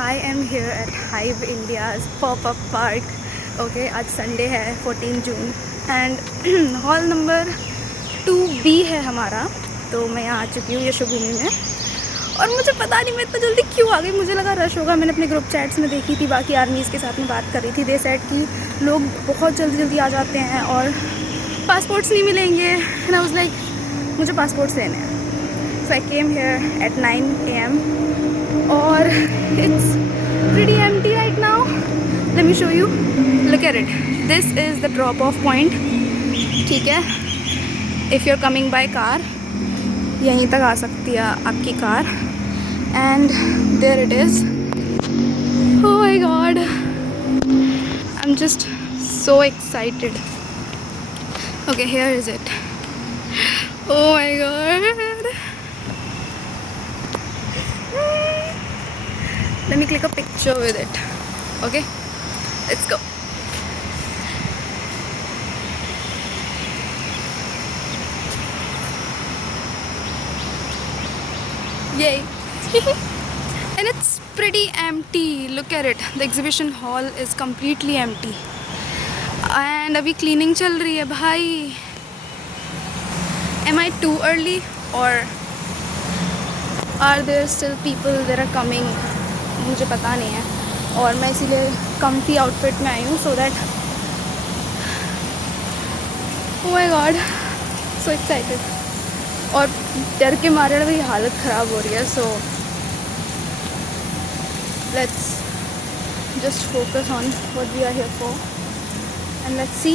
I am here at Hive India's popup park. Okay, आज Sunday है 14 जून and hall number 2B है हमारा। तो मैं यहाँ आ चुकी हूँ यशोभूमि में और मुझे पता नहीं मैं इतना जल्दी क्यों आ गई। मुझे लगा रश होगा। मैंने अपने ग्रुप चैट्स में देखी थी, बाकी आर्मीज़ के साथ में बात कर रही थी। दे सेड कि लोग बहुत जल्दी जल्दी आ जाते हैं और पासपोर्ट्स नहीं मिलेंगे। एंड आई वाज लाइक मुझे पासपोर्ट्स लेने हैं। सो आई केम हेयर एट 9 AM और it's pretty empty right now. Let me show you. Look at it. This is the drop off point. ठीक है, if you're coming by car, यहीं तक आ सकती है आपकी car. And there it is. Oh my god, I'm just so excited. Okay, here is it. Oh my god. Let me click a picture with it. Okay, let's go. Yay. And it's pretty empty. Look at it. The exhibition hall is completely empty. And अभी cleaning चल रही है भाई. Am I too early or are there still people that are coming? मुझे पता नहीं है और मैं इसीलिए comfy outfit में आई हूँ so that. Oh my god, so excited. और डर के मारे मेरी हालत ख़राब हो रही है. So let's just focus on what we are here for and let's see.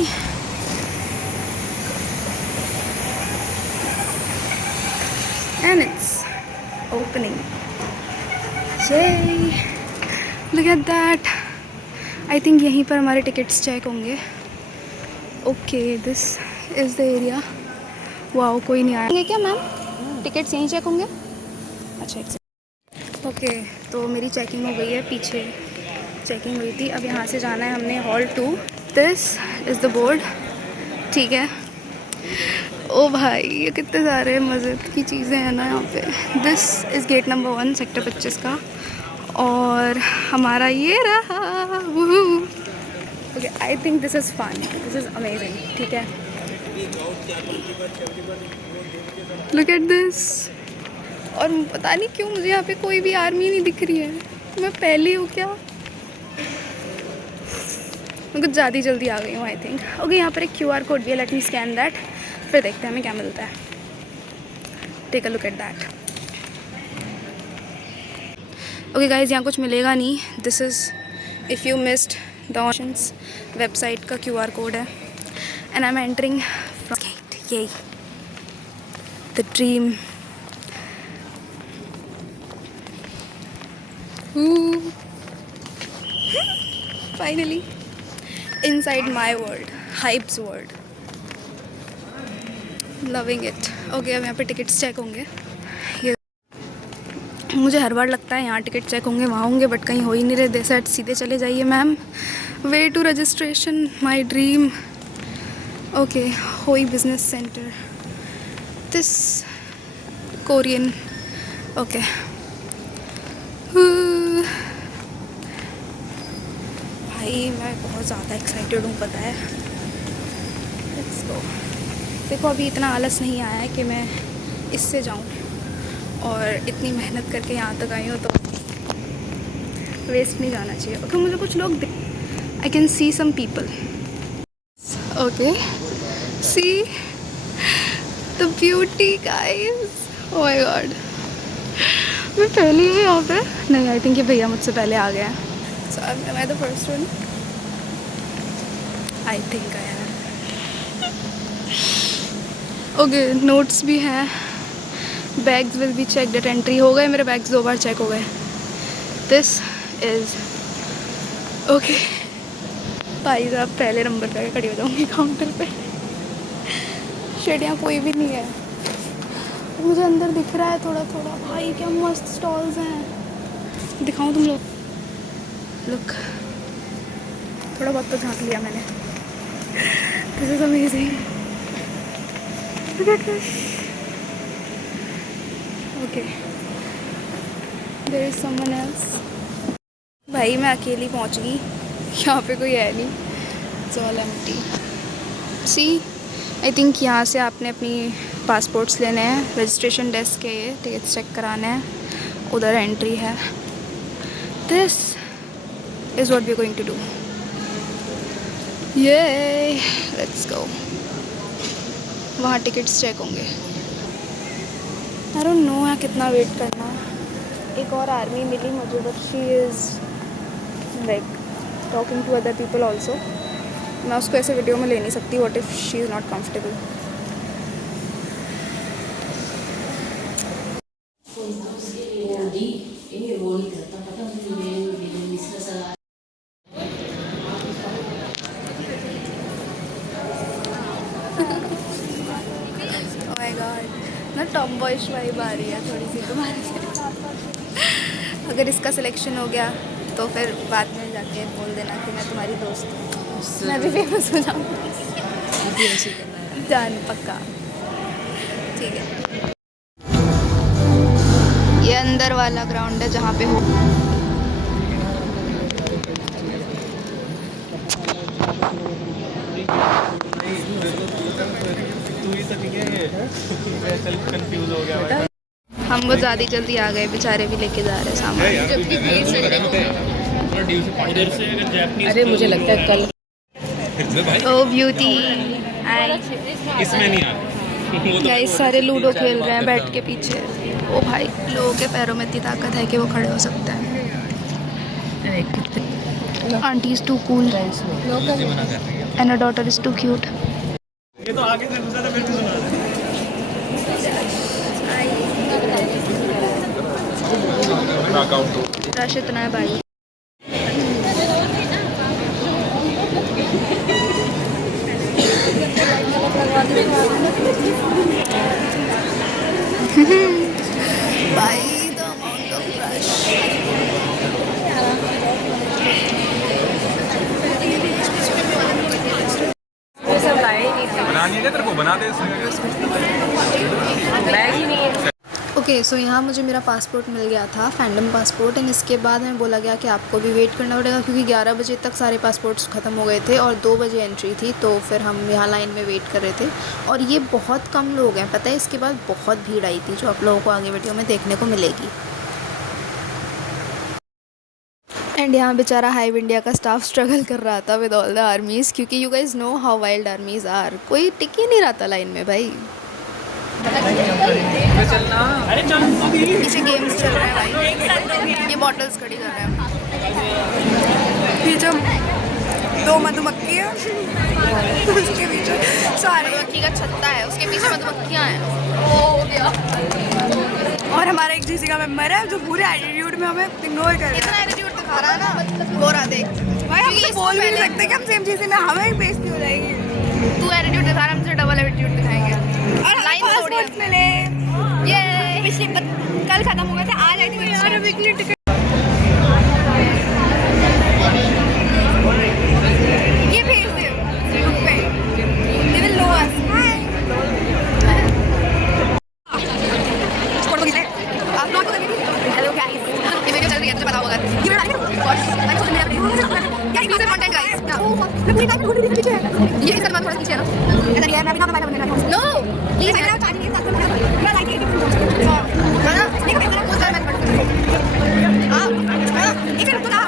And it's opening. Yay! Look at that. I think यहीं पर हमारे टिकट्स चेक होंगे. Okay, this is the area. Wow, कोई नहीं आएंगे क्या मैम? टिकट्स यहीं check होंगे? अच्छा, ओके. तो मेरी चेकिंग हो गई है. पीछे चेकिंग हुई थी. अब यहाँ से जाना है हमने hall 2. This is the board. ठीक है. ओ भाई, ये कितने सारे मज़े की चीज़ें हैं ना यहाँ पे. This is gate number 1 sector 25 का. और हमारा ये रहा. Okay, I think this is fun. This is amazing. ठीक है. Look at this. और पता नहीं क्यों मुझे यहाँ पे कोई भी आर्मी नहीं दिख रही है. मैं पहली हूँ क्या? मैं कुछ ज़्यादा जल्दी आ गई हूँ आई थिंक. ओके, यहाँ पर एक QR कोड भी है. Let me scan that. फिर देखते हैं हमें क्या मिलता है. Take a look at that. Okay guys, यहाँ कुछ मिलेगा नहीं. This is if you missed the options website का QR कोड है. And I am entering from gate. यही the dream. Finally inside my world, Hype's world. Loving it. Okay, अब यहाँ पे टिकट्स चेक होंगे. ये मुझे हर बार लगता है यहाँ टिकट चेक होंगे, वहाँ होंगे, बट कहीं हो ही नहीं रहे. दे सेड सीधे चले जाइए ma'am. Way to registration, my dream. Okay, होई business centre. This Korean. Okay. भाई मैं बहुत ज़्यादा एक्साइटेड हूँ, पता है. Let's go. देखो, अभी इतना आलस नहीं आया है कि मैं इससे जाऊँ. और इतनी मेहनत करके यहाँ तक आई हूँ तो वेस्ट नहीं जाना चाहिए. ओके, मुझे कुछ लोग I can see some people. Okay, see the beauty guys. Oh my god, मैं पहली हूँ यहाँ पे. नहीं, आई थिंक ये भैया मुझसे पहले आ गया है. So am I the first one? I think I am. Okay, notes भी हैं. Bags will be checked at entry. हो गए मेरे bags 2 बार चेक हो गए. This is okay. भाई साहब, पहले नंबर पे खड़ी हो जाऊँगी काउंटर पे. शेड यहाँ कोई भी नहीं है. मुझे अंदर दिख रहा है थोड़ा थोड़ा. भाई क्या मस्त स्टॉल्स हैं. दिखाऊँ तुम लोग? लुक, थोड़ा बहुत तो झाँक लिया मैंने. This is amazing. Okay, there is someone else. भाई मैं अकेली पहुंच गई, यहाँ पे कोई है नहीं, it's all empty. See I think यहाँ से आपने अपनी पासपोर्ट्स लेने हैं, रजिस्ट्रेशन डेस्क है ये, टिकट्स चेक कराने हैं, उधर एंट्री है। This is what we are going to do, ये लेट्स गो। वहाँ टिकट्स चेक होंगे। आई डोंट नो यहाँ कितना वेट करना है। एक और आर्मी मिली मुझे, but she is like talking to other people also. मैं उसको ऐसे वीडियो में ले नहीं सकती, what if she is not comfortable. Oh my god, ना टॉम बॉयश वाइब आ रही है थोड़ी सी तुम्हारे से। अगर इसका सिलेक्शन हो गया तो फिर बाद में जाके बोल देना कि मैं तुम्हारी दोस्त हूँ, मैं भी फेमस हो जाऊँगी। जान पक्का, ठीक है। ये अंदर वाला ग्राउंड है जहाँ पे हो। हम वो ज़्यादा जल्दी आ गए, बेचारे भी लेके जा रहे हैं सामान। अरे मुझे लगता है कल ओ ब्यूटी इसमें नहीं आ गाइस, सारे लूडो खेल रहे हैं बैठ के पीछे। ओ भाई, लोगों के पैरों में इतनी ताकत है कि वो खड़े हो सकते हैं। Auntie is too cool and a daughter is too cute. ये तो आगे से घुसा था, फिर भी सुना रश इतना है भाई। भाई द अमाउंट ऑफ रश। बना नहीं दे तेरे को, बना दे ओके सो यहाँ मुझे मेरा पासपोर्ट मिल गया था, फैंडम पासपोर्ट। एंड इसके बाद हमें बोला गया कि आपको भी वेट करना पड़ेगा, क्योंकि 11 बजे तक सारे पासपोर्ट्स ख़त्म हो गए थे और 2 बजे एंट्री थी। तो फिर हम यहाँ लाइन में वेट कर रहे थे और ये बहुत कम लोग हैं, पता है। इसके बाद बहुत भीड़ आई थी, जो आप लोगों को आगे वीडियो में देखने को मिलेगी। एंड यहाँ बेचारा हाइव इंडिया का स्टाफ स्ट्रगल कर रहा था विद ऑल द आर्मीज़, क्योंकि you guys know how wild armies are. कोई टिक ही नहीं रहा था लाइन में भाई। पीछे गेम्स चल रहे हैं भाई, ये बॉटल्स खड़ी कर रहे हैं। पीछे 2 मधुमक्खी है, उसके पीछे सारे मधुमक्खी का छत्ता है, उसके पीछे मधुमक्खियाँ हैं। ओ हो गया। और हमारा एक जीसी का मेंबर है जो पूरे एटीट्यूड में हमें इग्नोर कर रहा है। इतना एटीट्यूड दिखा रहा है ना, वो रहा देख भाई। हम तो बोल भी नहीं सकते कि हम सेम जीसी में, हमें ही बेइज्जती हो जाएगी। तू एटीट्यूड दिखा रहा है, हमसे डबल एटीट्यूड दिखाएंगे। और लाइन पासपोर्ट्स मिले, ये पिछले कल खत्म हो गए थे, आज आई थी यार वीकली टिकट। ये भेज दे ग्रुप पे, they will know us. Hi photo खींचे आप लोग को। हेलो गाइस, ये वीडियो चल रही है, तुझे पता होगा। ये वीडियो डालेंगे यार, इसमें कंटेंट गाइस। मैं पूरी टाइम घूम रही थी पीछे, ये इसका थोड़ा पीछे ना ऐसा नहीं है। मैं भी ना मैं नो प्लीज मेरा चार्ज नहीं है, साथ में मैं लाइक है ना, नहीं मेरा पोस्ट है। मैं हां एक मिनट ना,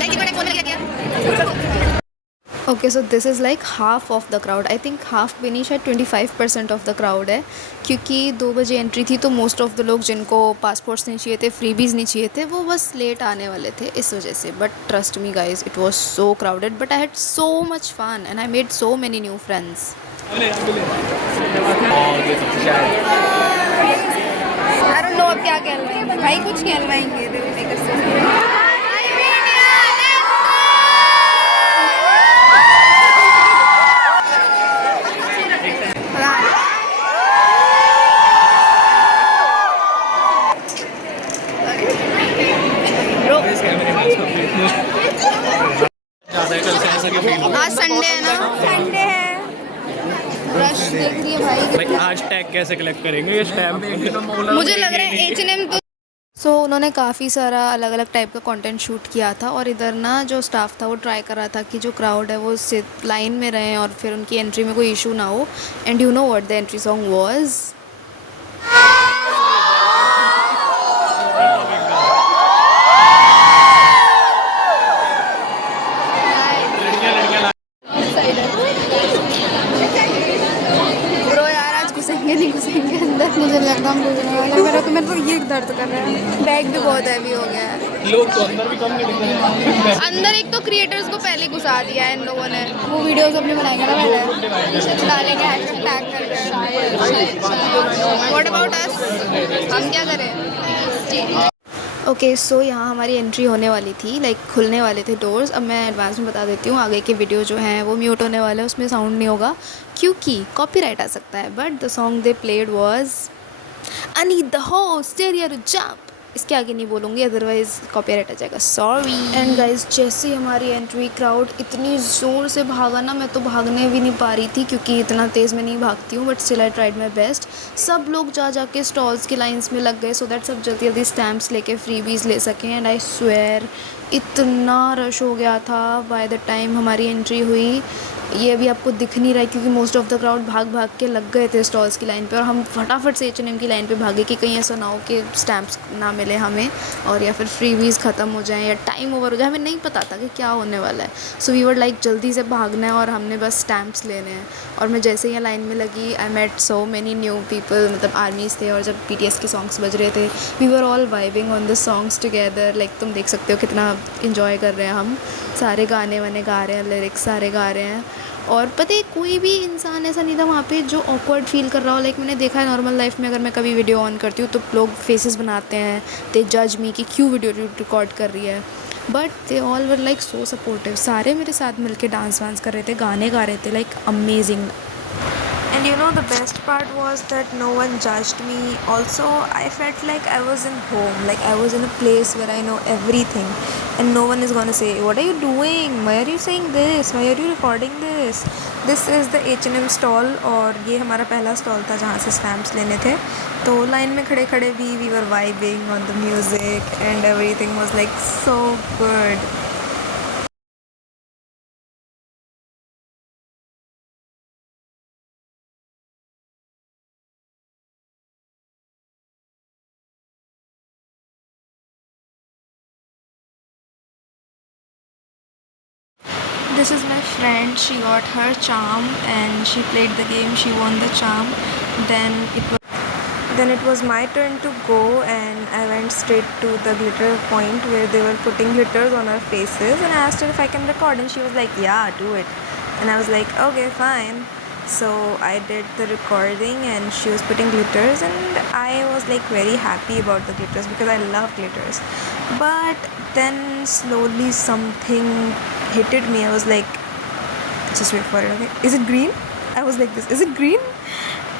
थैंक यू। मैंने फोन लिया क्या? Okay so this is like half of the crowd. I think half भी नहीं, शायद 25% ऑफ द क्राउड है, क्योंकि 2 बजे एंट्री थी। तो मोस्ट ऑफ द लोग जिनको पासपोर्ट्स नहीं चाहिए थे, फ्रीबीज़ नहीं चाहिए थे, वो बस लेट आने वाले थे इस वजह से। But trust me guys, it was so crowded, but I had so much fun and I made so many new friends. I don't know अब क्या कहलवाएंगे भाई, कुछ कहलवाएंगे। आज संडे है ना, संडे है, रश देख रही है भाई। आज टैग कैसे कलेक्ट करेंगे ये स्टैम्प? मुझे लग रहा है H&M तो सो उन्होंने काफ़ी सारा अलग अलग टाइप का कंटेंट शूट किया था और इधर ना जो स्टाफ था वो ट्राई कर रहा था कि जो क्राउड है वो सिर्फ लाइन में रहें और फिर उनकी एंट्री में कोई इशू ना हो. And you know what the entry song was. Bro यार आज घुसेंगे नहीं घुसेंगे अंदर. मुझे लगता हम घुसने वाले हैं. मेरा तो ये दर्द कर रहा है. बैग भी बहुत हैवी हो गया है. लोग तो अंदर भी कम नहीं दिख रहे हैं। अंदर एक तो क्रिएटर्स को पहले घुसा दिया है इन लोगों ने. वो वीडियोस अपने बनाएंगे ना पहले डालेंगे हैशटैग टैग करके. What about us? हम क्या करें? ओके सो यहाँ हमारी एंट्री होने वाली थी. लाइक खुलने वाले थे डोर्स. अब मैं एडवांस में बता देती हूँ आगे के वीडियो जो हैं वो म्यूट होने वाले हैं. उसमें साउंड नहीं होगा क्योंकि कॉपीराइट आ सकता है. But the song they played was I need the host area to jump. इसके आगे नहीं बोलूँगी अदरवाइज़ कॉपीराइट आ जाएगा. सॉरी. एंड गाइज जैसे ही हमारी एंट्री क्राउड इतनी ज़ोर से भागा ना. मैं तो भागने भी नहीं पा रही थी क्योंकि इतना तेज़ मैं नहीं भागती हूँ. But still I tried my best. सब लोग जा के स्टॉल्स की लाइंस में लग गए सो दैट सब जल्दी जल्दी स्टैम्प्स लेके फ्रीबीज ले सकें. एंड आई स्वेयर इतना रश हो गया था बाय द टाइम हमारी एंट्री हुई. ये अभी आपको दिख नहीं रहा है क्योंकि मोस्ट ऑफ द क्राउड भाग भाग के लग गए थे स्टॉल्स की लाइन पे. और हम फटाफट से H&M की लाइन पे भागे कि कहीं ऐसा ना हो कि स्टैम्प्स ना मिले हमें और या फिर फ्रीबीज़ ख़त्म हो जाएं या टाइम ओवर हो जाए. हमें नहीं पता था कि क्या होने वाला है. सो वी वर लाइक जल्दी से भागना है और हमने बस स्टैम्प्स लेने हैं. और मैं जैसे ही लाइन में लगी I met so many new people. मतलब आर्मीज़ थे और जब BTS के सॉन्ग्स बज रहे थे we were all vibing on the songs together. Like तुम देख सकते हो कितना इन्जॉय कर रहे हैं हम. सारे गाने वाने गा रहे हैं. लिरिक्स सारे गा रहे हैं. और पता है कोई भी इंसान ऐसा नहीं था वहाँ पे जो ऑकवर्ड फील कर रहा हो. लाइक मैंने देखा है नॉर्मल लाइफ में अगर मैं कभी वीडियो ऑन करती हूँ तो लोग फेसेस बनाते हैं. दे जज मी कि क्यों वीडियो रिकॉर्ड कर रही है. But they all were like so supportive. सारे मेरे साथ मिलके डांस वांस कर रहे थे. गाने गा रहे थे. Like amazing. And you know the best part was that no one judged me. Also, I felt like I was in home, like I was in a place where I know everything and no one is gonna say, what are you doing? Why are you saying this? Why are you recording this? This is the H&M stall और ये हमारा पहला stall था जहाँ से stamps लेने थे. तो लाइन में खड़े खड़े भी we were vibing on the music and everything was like so good. This is my friend. She got her charm and she played the game. She won the charm. Then it was my turn to go and I went straight to the glitter point where they were putting glitters on our faces and I asked her if I can record and she was like, yeah, do it. And I was like, okay, fine. So I did the recording and she was putting glitters and I was like very happy about the glitters because I love glitters. But then slowly something hit me. I was like, just wait for it, okay? Is it green? I was like this, is it green?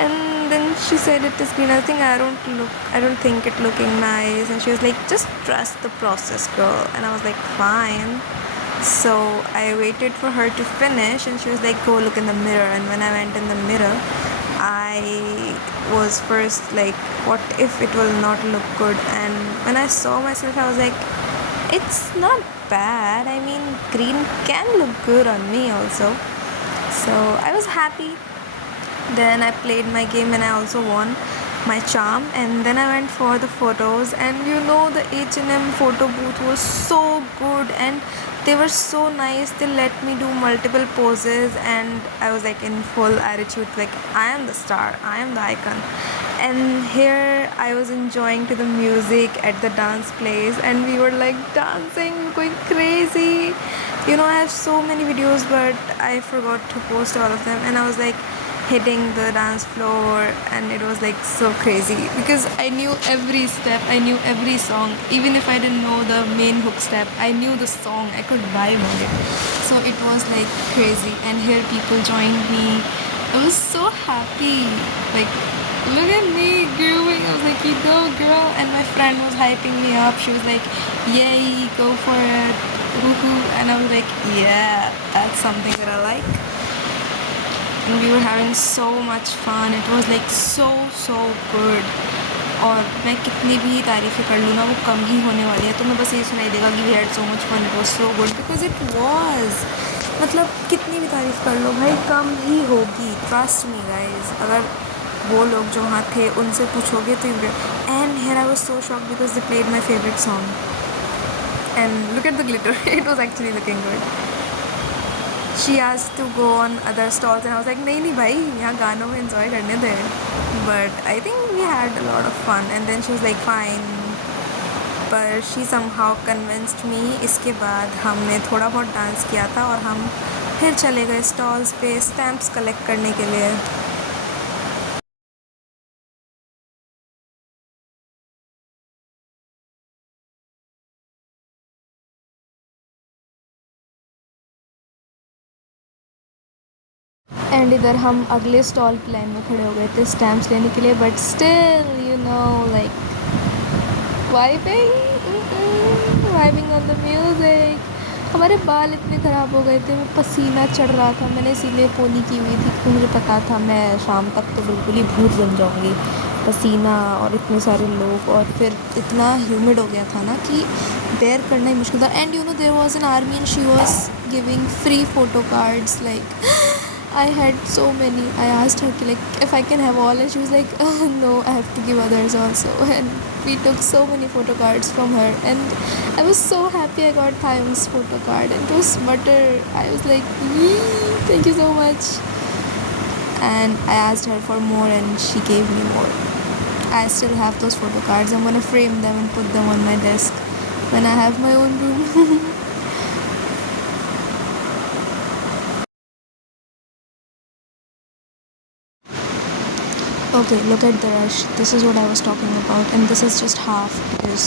And then she said it is green. I don't think it looking nice. And she was like, just trust the process, girl. And I was like, fine. So I waited for her to finish and she was like, go look in the mirror. And when I went in the mirror, I was first like, what if it will not look good? And when I saw myself, I was like, it's not bad. I mean, green can look good on me also. So I was happy. Then I played my game and I also won my charm. And then I went for the photos and you know the H&M photo booth was so good and they were so nice. They let me do multiple poses and I was like in full attitude, like I am the star, I am the icon. And here I was enjoying to the music at the dance place and we were like dancing, going crazy. You know, I have so many videos but I forgot to post all of them and I was like hitting the dance floor and it was like so crazy because I knew every step, I knew every song. Even if I didn't know the main hook step, I knew the song, I could vibe on it. So it was like crazy and here people joined me. I was so happy, like look at me grooving. I was like, you go girl. And my friend was hyping me up. She was like, yay, go for it, woohoo. And I was like, yeah, that's something that I like. And we were having so much fun. It was like so good. और मैं कितनी भी तारीफ़ें कर लूँ ना वो कम ही होने वाली है। तो मैं बस ये सुनाई देगा कि we had so much fun, it was so good, because it was, मतलब कितनी भी तारीफ़ कर लो भाई कम ही होगी, ट्रस्ट मी गाइज। अगर वो लोग जो वहाँ थे उनसे पूछोगे तो and here I was so shocked because they played my favourite song and look at the glitter, it was actually looking good. She asked to go on other stalls and I was like नहीं भाई यहाँ गानों में enjoy करने दे, but I think we had a lot of fun and then she was like fine, पर she somehow convinced me। इसके बाद हमने थोड़ा बहुत डांस किया था और हम फिर चले गए स्टॉल्स पे स्टैम्प्स कलेक्ट करने के लिए। एंड इधर हम अगले स्टॉल की लाइन में खड़े हो गए थे स्टैम्प्स लेने के लिए, but still you know like vibing on the music. हमारे बाल इतने ख़राब हो गए थे, मैं पसीना चढ़ रहा था, मैंने इसीलिए पोनी की हुई थी क्योंकि मुझे पता था मैं शाम तक तो बिल्कुल ही भूत बन जाऊँगी। पसीना और इतने सारे लोग और फिर इतना ह्यूमिड हो गया था ना कि बेयर करना ही मुश्किल था। And you know there was an army and she was giving free photo cards like I had so many. I asked her like if I can have all and she was like no, I have to give others also, and we took so many photo cards from her and I was so happy I got Thayung's photo card and it was butter. I was like thank you so much, and I asked her for more and she gave me more. I still have those photo cards. I'm gonna frame them and put them on my desk when I have my own room. Okay, look at the rush. This is what I was talking about and this is just half because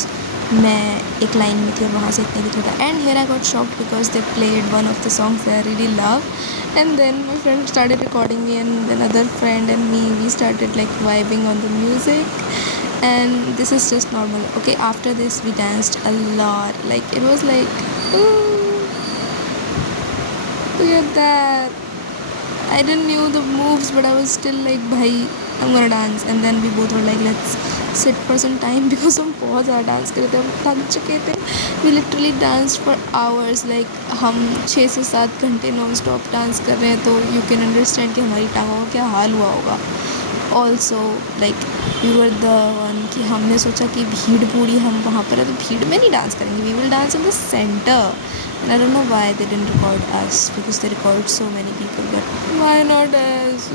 मैं एक line में थी और वहाँ से इतने की थोड़ा। And here I got shocked because they played one of the songs that I really love and then my friend started recording me and another friend and me, we started like vibing on the music and this is just normal. Okay, after this we danced a lot, like it was like ooh, look at that. I didn't knew the moves but I was still like bhai I'm gonna dance and then we both were like let's sit for some time because हम बहुत ज़्यादा dance कर रहे थे, हम थक चुके थे। We literally danced for hours, like हम 6 से 7 घंटे नॉन स्टॉप डांस कर रहे हैं तो you can understand कि हमारी टांगों का क्या हाल हुआ होगा। Also like we were the one कि हमने सोचा कि भीड़ पूरी हम वहाँ पर है तो भीड़ में नहीं डांस करेंगे, we will dance in the center and I don't know why they didn't record us because they recorded so many people, but why not us?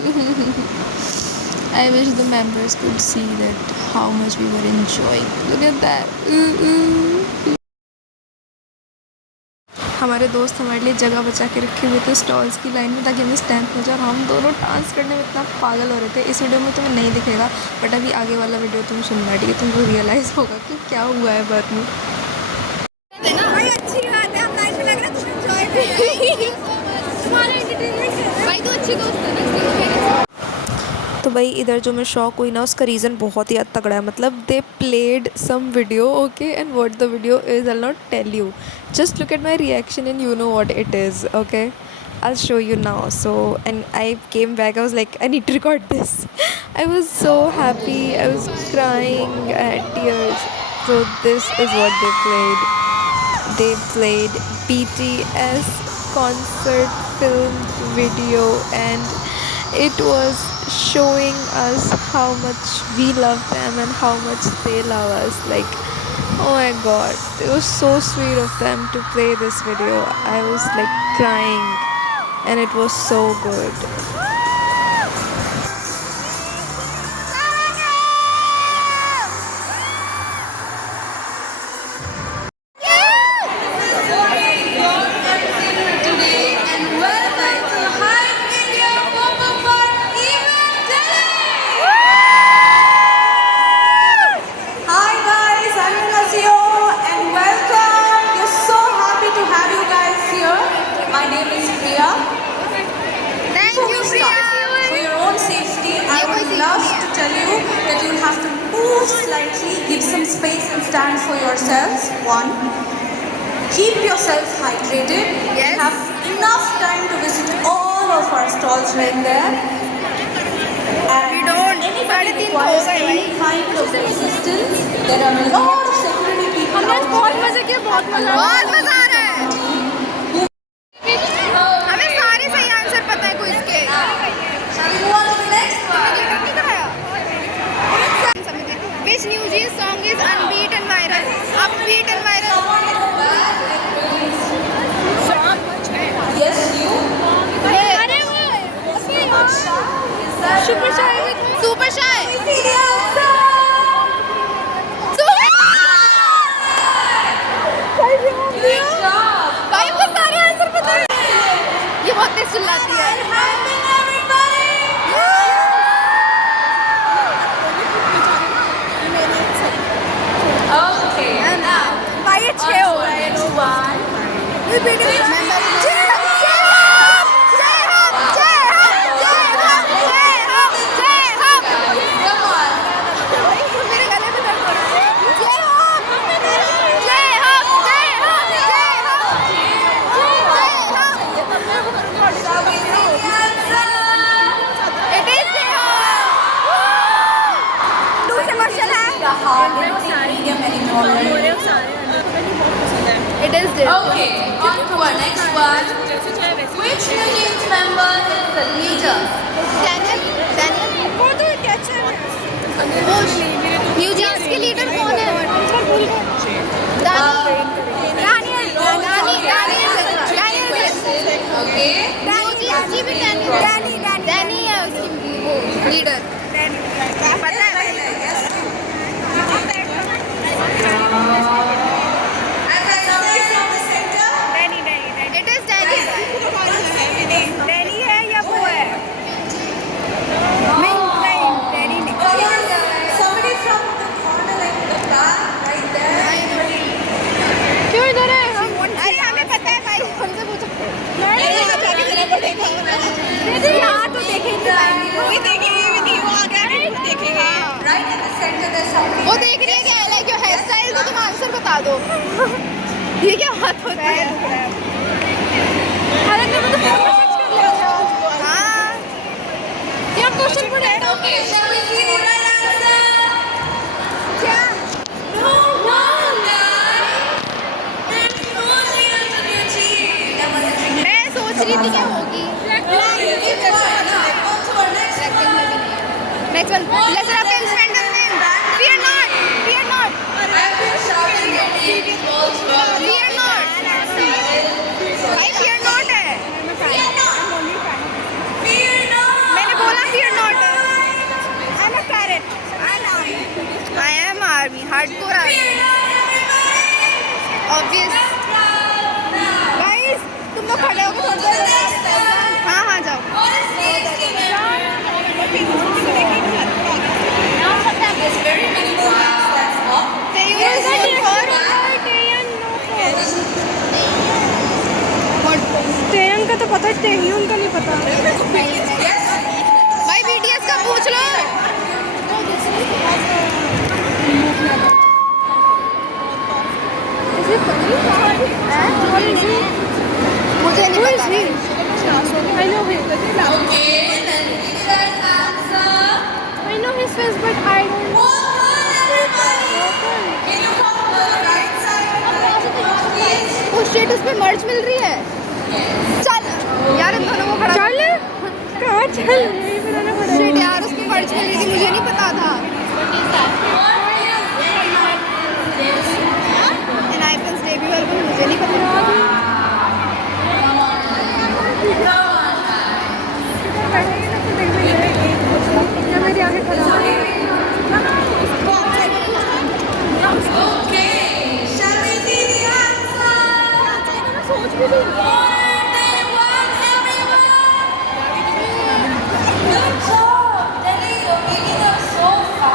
I wish the members could see that how much we were enjoying. Look at that. हमारे दोस्त हमारे लिए जगह बचा के रखे हुए थे स्टॉल्स की लाइन में ताकि हमें स्टैम्प हो जाए और हम दोनों डांस करने में इतना पागल हो रहे थे। इस वीडियो में तुम्हें नहीं दिखेगा बट अभी आगे वाला वीडियो तुम सुनना, ठीक है? तुमको रियलाइज़ होगा कि क्या हुआ है बाद में। अच्छी बात है, हम लाइन में लग रहा है, तुम एंजॉय कर रहे हो, तुम्हारा एंटरटेनमेंट है भाई, तो अच्छे दोस्त है। तो भाई इधर जो मैं शॉक हुई ना उसका रीज़न बहुत ही तगड़ा है, मतलब they played some video okay and what the video is I will not tell you, just look at my reaction and you know what it is, okay? I'll show you now. So and I came back, I was like I need to record this. I was so happy, I was crying, I had tears. So this is what they played. They played BTS concert film video and it was showing us how much we love them and how much they love us. Like oh my god, it was so sweet of them to play this video. I was like crying and it was so good. Give some space and stand for yourselves. 1. Keep yourselves hydrated. Yes. You have enough time to visit all of our stalls right there. And we don't. Any 3:30 हो requires गए any kind of assistance, there are a lot of security people हमने आज out बहुत there. मजे किए, बहुत मजा आ रहा है। हमें सारे सही आंसर पता है क्विज के। Shall we move on to the next one? Which New Jeans song is upbeat and viral? Upbeat and viral. Yes, you. अरे वो super shy. Super shy. See the answer. Great job. भाई को सारे answer पता है। ये बहुत तेज चिल्लाती है। Having everybody. Okay. Now, भाई ये 6 हो गए। next one. जय जय जय हम जय हम जय हम जय हम जय हम जय हम जय हम। Come on. मेरे गले में दर्द हो रहा है। जय हम जय हम जय हम जय हम जय हम। Shall we see the answer? It is जय हम। दूसरे क्वेश्चन है। The hardest medium and ignorant. It is जय। Okay, on to our next one. Which New Jeans member is the leader? Daniel Daniel वो तो कैचर है। वो new jeans के लीडर कौन है? Daniel Okay. न्यू जीन्स की भी डैनी है उसकी वो लीडर। पता है And then somebody from the center. It is Danny. Danny है या वो है? नहीं डैनी नहीं। Oh, yes. Somebody from the corner, like the back, right there. क्यों इधर है? अरे हमें पता है भाई, उनसे पूछो। यहाँ तो देखेंगे, वो देखेंगे भी नहीं, वो आगे देखेंगे। Right in the center, there's somebody. वो देख रही है क्या? लाइक योर हेयर स्टाइल को तुम आंसर बता दो। ये क्या बात होती है? अरे तुम तो क्वेश्चन कर लिया। हाँ क्या क्वेश्चन पढ़े? Okay, shall we see the right answer? क्या? No wonder. There's no leader to New Jeans. That was a tricky. मैं सोच रही थी क्या होगी। Okay, it's fine. Now, on to our next one. Next one let's rough and spend the name. Fear not, fear not, I've been shouting your name all throughout. fear not। भाई fear not है। Fear not. Fear not. मैंने बोला fear not। I'm a parrot. I am army, hardcore army। Obvious। Guys, तुम लोग खड़े हो गए थोड़ी देर। हाँ हाँ जाओ। There's very many class that's up. टेयन का तो पता है, टेह्यून का नहीं पता। Yes. भाई BTS का पूछ लो। मुझे नहीं पता। Okay, then give me that answer. I know his face, but I don't know. Walk on, everybody. Can you come to the right side? Please. वो स्टेटस पे मर्च मिल रही है। चल यार इन दोनों को खड़ा चल कहाँ चल शिट यार उसकी मर्च मिल रही थी, मुझे नहीं पता था। एन आईफोन्स डेब्यू एल्बम मुझे नहीं पता था। मेरे आगे खड़ा Okay, shall we see the answer? सोच भी नहीं। They won, everyone. Good job. Delhi, you're making up so fast.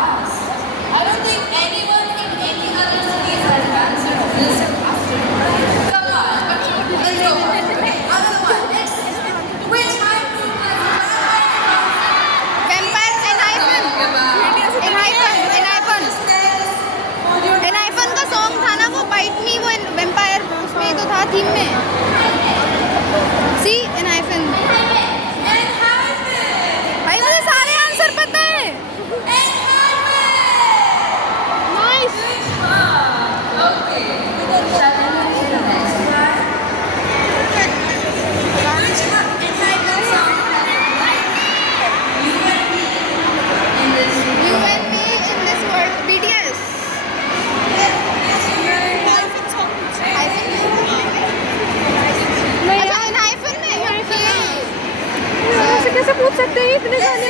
इतने गाने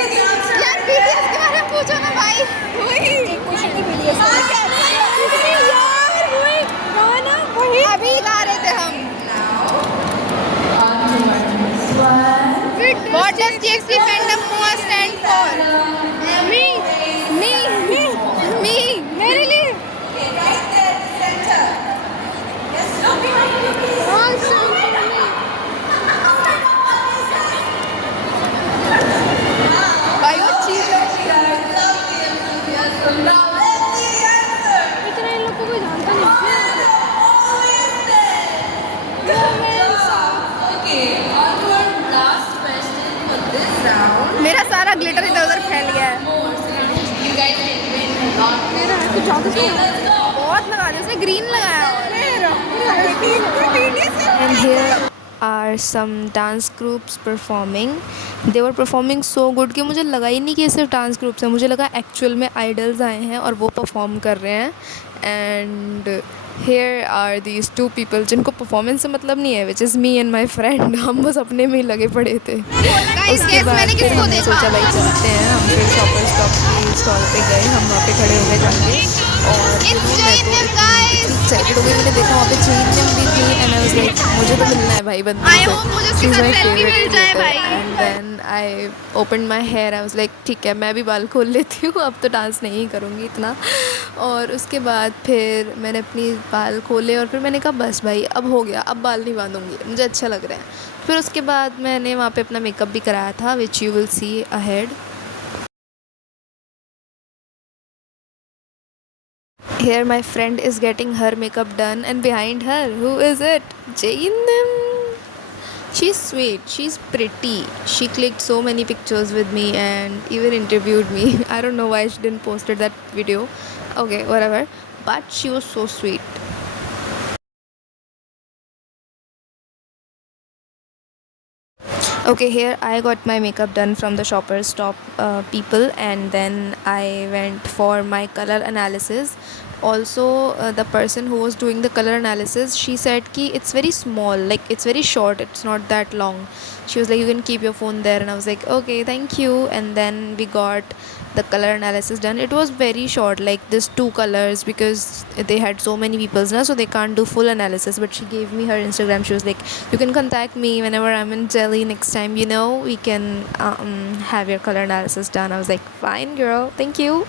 यार BTS के बारे में पूछो ना भाई। वही एक क्वेश्चन ही BTS यार वही गाना वही अभी गा रहे थे हम। What does TXT fandom MOA stand for? Me. मेरे लिए Right there, center. Yes, look behind you, please. भाई वो चीज इतना इन लोगों को कोई जानता नहीं मेरा सारा ग्लिटर इधर उधर फैल गया है। मेरा कुछ बहुत लगा दिया उसने ग्रीन लगाया। And here are some dance groups performing. They were performing so good कि मुझे लगा ही नहीं कि ये सिर्फ डांस ग्रुप्स हैं, मुझे लगा एक्चुअल में आइडल्स आए हैं और वो परफॉर्म कर रहे हैं। And here are these two people जिनको परफॉर्मेंस से मतलब नहीं है, which is me and my friend। हम बस अपने में ही लगे पड़े थे। उसके बाद मैंने फिर किसको हमने देखा? सोचा भाई चलते हैं, हम फिर शॉपर स्टॉप की स्टॉल पे गए, हम वहाँ पे खड़े हो गए जाके और मैं तो एक्साइटेड हो गई। मैंने देखा वहाँ पे चेन भी थी एंड आई वाज लाइक मुझे तो मिलना है भाई बंदे I hope मुझे उसके साथ selfie मिल जाए भाई। And then I open my hair, I was like ठीक है मैं भी बाल खोल लेती हूँ, अब तो डांस नहीं करूँगी इतना। और उसके बाद फिर मैंने अपनी बाल खोले और फिर मैंने कहा बस भाई अब हो गया, अब बाल नहीं बांधूंगी, मुझे अच्छा लग रहा है। फिर उसके बाद मैंने वहाँ पे अपना मेकअप भी कराया था, which you will see ahead. Here my friend is getting her makeup done and behind her, who is it? Jainam. She's sweet, she's pretty. She clicked so many pictures with me and even interviewed me. I don't know why she didn't posted that video. Okay, whatever. But she was so sweet. Okay, here I got my makeup done from the Shoppers Stop people, and then I went for my color analysis. Also, the person who was doing the color analysis, she said ki it's very small, like it's very short, it's not that long. She was like, you can keep your phone there, and I was like, okay, thank you. And then we got the color analysis done. It was very short, like this 2 colors, because they had so many people's now, so they can't do full analysis. But she gave me her Instagram. She was like, you can contact me whenever I'm in Delhi next time, you know, we can have your color analysis done. I was like, fine girl, thank you.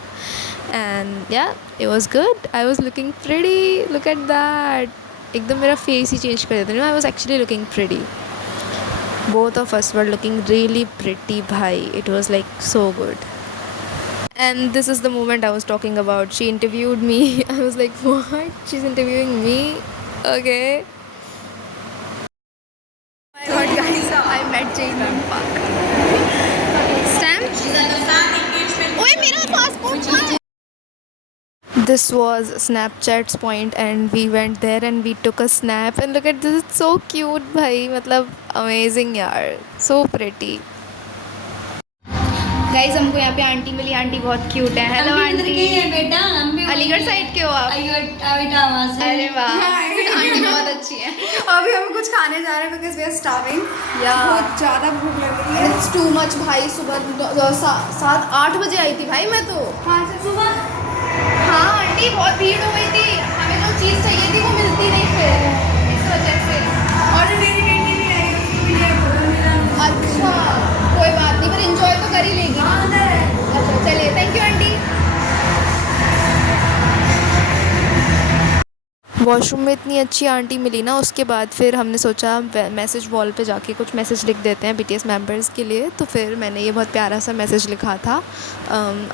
And yeah, it was good. I was looking pretty. Look at that. एकदम मेरा face ही change कर देता है. I was actually looking pretty. Both of us were looking really pretty, bhai. It was like so good. And this is the moment I was talking about. She interviewed me. I was like, what? She's interviewing me? Okay. Oh my god guys, I met Jainam Park. Stamp? ओए मेरा passport कहाँ है? This was Snapchat's point and we went there and we took a snap and look at this, it's so cute bhai, मतलब amazing यार, so pretty. Guys हमको यहाँ पे aunty मिली, aunty बहुत क्यूट है। Hello aunty. बेटा हम भी अलीगढ़ साइड के हो आप? बेटा वहाँ से। अरे वाह आंटी बहुत अच्छी है। अभी हम कुछ खाने जा रहे हैं बिकॉज वी आर स्टार्विंग। बहुत ज़्यादा भूख लग रही है। इट्स टू मच भाई। सुबह 7-8 बजे आई थी भाई मैं तो। हाँ से सुबह। हाँ आंटी बहुत भीड़ हो गई थी, हमें जो चीज़ चाहिए थी वो मिलती नहीं फिर, इस वजह से। और मेरी बेटी भी आई है, उसको भी लिया बोला मेरा। अच्छा कोई बात नहीं, पर एंजॉय तो कर ही लेंगे। हाँ अंदर है। अच्छा चलिए, थैंक यू आंटी। वॉशरूम में इतनी अच्छी आंटी मिली ना, उसके बाद फिर हमने सोचा मैसेज वॉल पे जाके कुछ मैसेज लिख देते हैं BTS मेंबर्स के लिए। तो फिर मैंने ये बहुत प्यारा सा मैसेज लिखा था।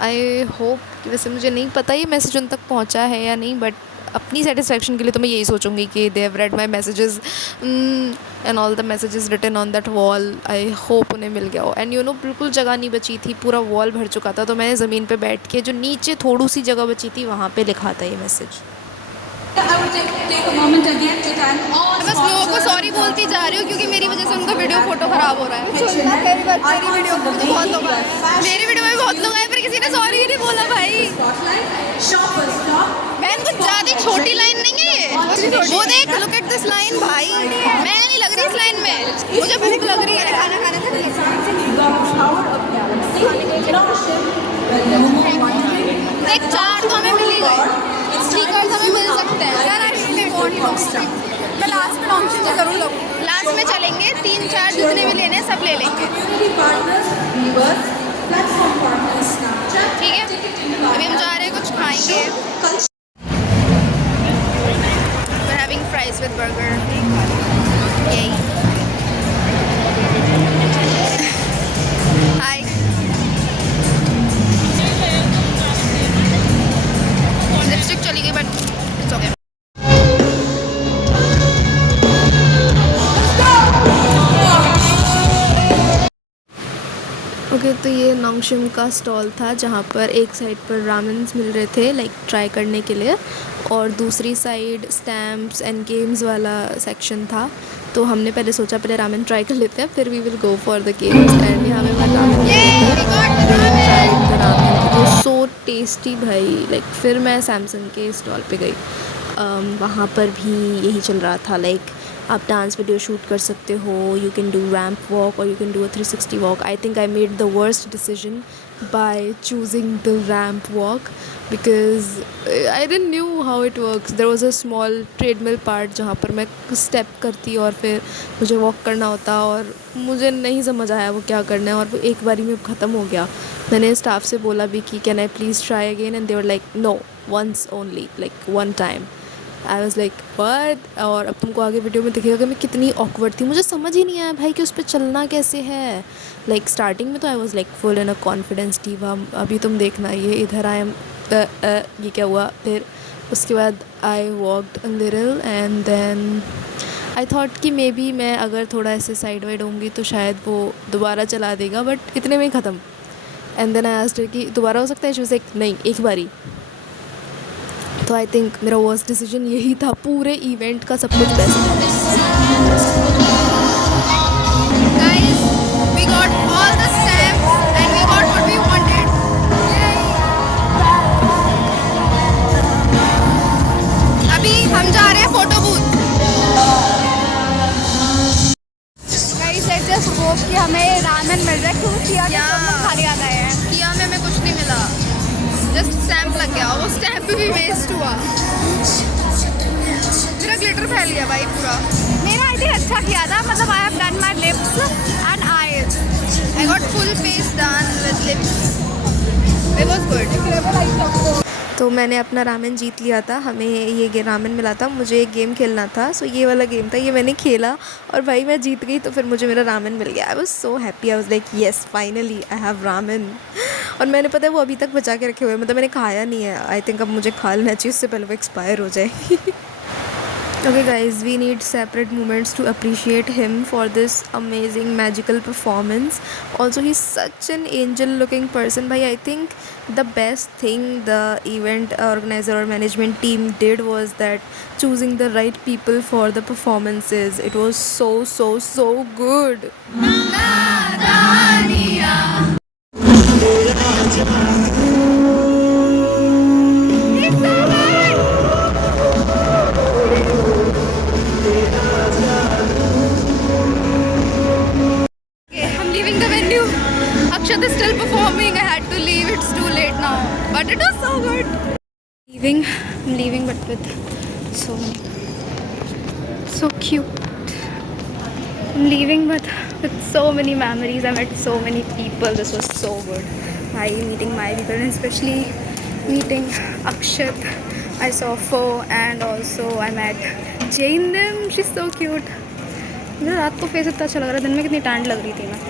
आई होप कि, वैसे मुझे नहीं पता ये मैसेज उन तक पहुंचा है या नहीं, बट अपनी सेटिस्फेक्शन के लिए तो मैं यही सोचूंगी कि they have read my messages and all the messages written on that wall. I hope उन्हें मिल गया हो। एंड यू नो बिल्कुल जगह नहीं बची थी, पूरा वॉल भर चुका था, तो मैंने ज़मीन पे बैठ के जो नीचे थोड़ी सी जगह बची थी वहाँ पे लिखा था ये message. I would take a moment again to thank all बस लोगों को सॉरी बोलती जा रही हूँ क्योंकि मेरी वजह से उनका वीडियो फोटो खराब हो रहा है। मेरी वीडियो में बहुत लोग आए, मेरी वीडियो में बहुत लोग आए पर किसी ने सॉरी ही नहीं बोला भाई। Shoppers Stop। मैं कुछ ज़्यादा छोटी लाइन नहीं है ये, वो देख, लुक एट दिस लाइन भाई। मैं नहीं लग रही इस लाइन में, मुझे भूख लग रही है। खाना खाना था। में चलेंगे, 3-4 जितने भी लेने हैं सब ले लेंगे, Community partners, viewers, platform partners, Snapchat. ठीक है। अभी हम जा रहे हैं, कुछ खाएंगे। We're having fries with burger. Yay. Hi. Lipstick चली गई बट इट्स ओके। ओके तो ये नोंगशिम का स्टॉल था जहाँ पर एक साइड पर रामेन्स मिल रहे थे लाइक ट्राई करने के लिए, और दूसरी साइड स्टैम्प्स एंड गेम्स वाला सेक्शन था। तो हमने पहले सोचा पहले रामेन ट्राई कर लेते हैं, फिर we will go for the games. And यहाँ पे रामेन सो टेस्टी भाई, लाइक फिर मैं सैमसंग के स्टॉल पे गई, वहाँ पर भी यही चल रहा था, लाइक आप डांस वीडियो शूट कर सकते हो, you can do ramp walk और you can do a 360 walk. I think I made the worst decision by choosing the ramp walk because I didn't knew how it works. There was a small treadmill part जहाँ पर मैं step करती और फिर मुझे walk करना होता, और मुझे नहीं समझ आया वो क्या करना है, और वो एक बारी में ख़त्म हो गया। मैंने स्टाफ से बोला भी कि can I please try again, and they were like no, once only, like one time. I was like what. और अब तुमको आगे वीडियो में दिखेगा कि मैं कितनी ऑकवर्ड थी, मुझे समझ ही नहीं आया भाई कि उस पर चलना कैसे है। लाइक स्टार्टिंग में तो आई was like full in a confidence diva, अभी तुम देखना ये इधर आई एम ये क्या हुआ। फिर उसके बाद I walked a little and then I thought कि मे बी मैं अगर थोड़ा ऐसे साइड वाइड होंगी तो शायद वो दोबारा चला देगा, बट इतने में ही ख़त्म। And then I asked her कि दोबारा हो सकता है, शी वाज़ लाइक नहीं, एक बारी। तो आई थिंक मेरा वर्स्ट डिसीजन यही था, पूरे इवेंट का सब कुछ बेस्ट था। Guys, we got all the stamps and we got what we wanted. अभी हम जा रहे हैं photo booth. Guys, I just hope कि हमें रामेन मिल जाए, क्यों किया कि हम लोग खाने आ गए हैं। किया में हमें कुछ नहीं मिला, जस्ट स्टैम्प लग गया, वो स्टैम्प भी वेस्ट हुआ। मेरा ग्लिटर फैल गया भाई पूरा। मेरा आई थिंक अच्छा किया था, मतलब I have done my lips and eyes, I got full face done with lips, it was good. तो मैंने अपना रामेन जीत लिया था, हमें ये रामेन मिला था, मुझे एक गेम खेलना था। सो ये वाला गेम था, ये मैंने खेला और भाई मैं जीत गई, तो फिर मुझे मेरा रामेन मिल गया। I was so happy, I was like yes finally I have ramen. और मैंने पता है वो अभी तक बचा के रखे हुए, मतलब मैंने खाया नहीं है। आई थिंक अब मुझे खा लेना चाहिए, उससे पहले वो एक्सपायर हो जाए। Okay guys, we need separate moments to appreciate him for this amazing magical performance. Also, he's such an angel looking person. Bhai, I think the best thing the event organizer or management team did was that choosing the right people for the performances. It was so good. Akshat is still performing. I had to leave. It's too late now. But it was so good. I'm leaving but with so cute. I'm leaving but with so many memories. I met so many people. This was so good. Meeting my people and especially meeting Akshat. I saw Fo and also I met Jainam. She's so cute. मेरा रात को face इतना अच्छा लग रहा है, दिन में कितनी टैंट लग रही थी मैं।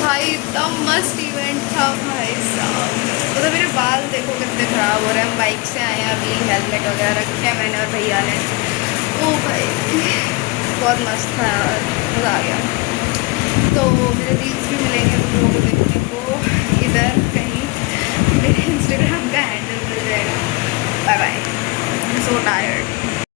भाई इतना मस्त इवेंट था भाई साहब, मतलब मेरे बाल देखो कितने ख़राब हो रहे हैं। हम बाइक से आए हैं, अभी हेलमेट वगैरह रखे हैं मैंने और भैया ने। ओ भाई बहुत मस्त था यार, मज़ा आ गया। तो मेरे रील्स भी मिलेंगे तुम लोगों को देखने को, इधर कहीं मेरे इंस्टाग्राम का हैंडल मिल जाएगा। Bye bye, so tired.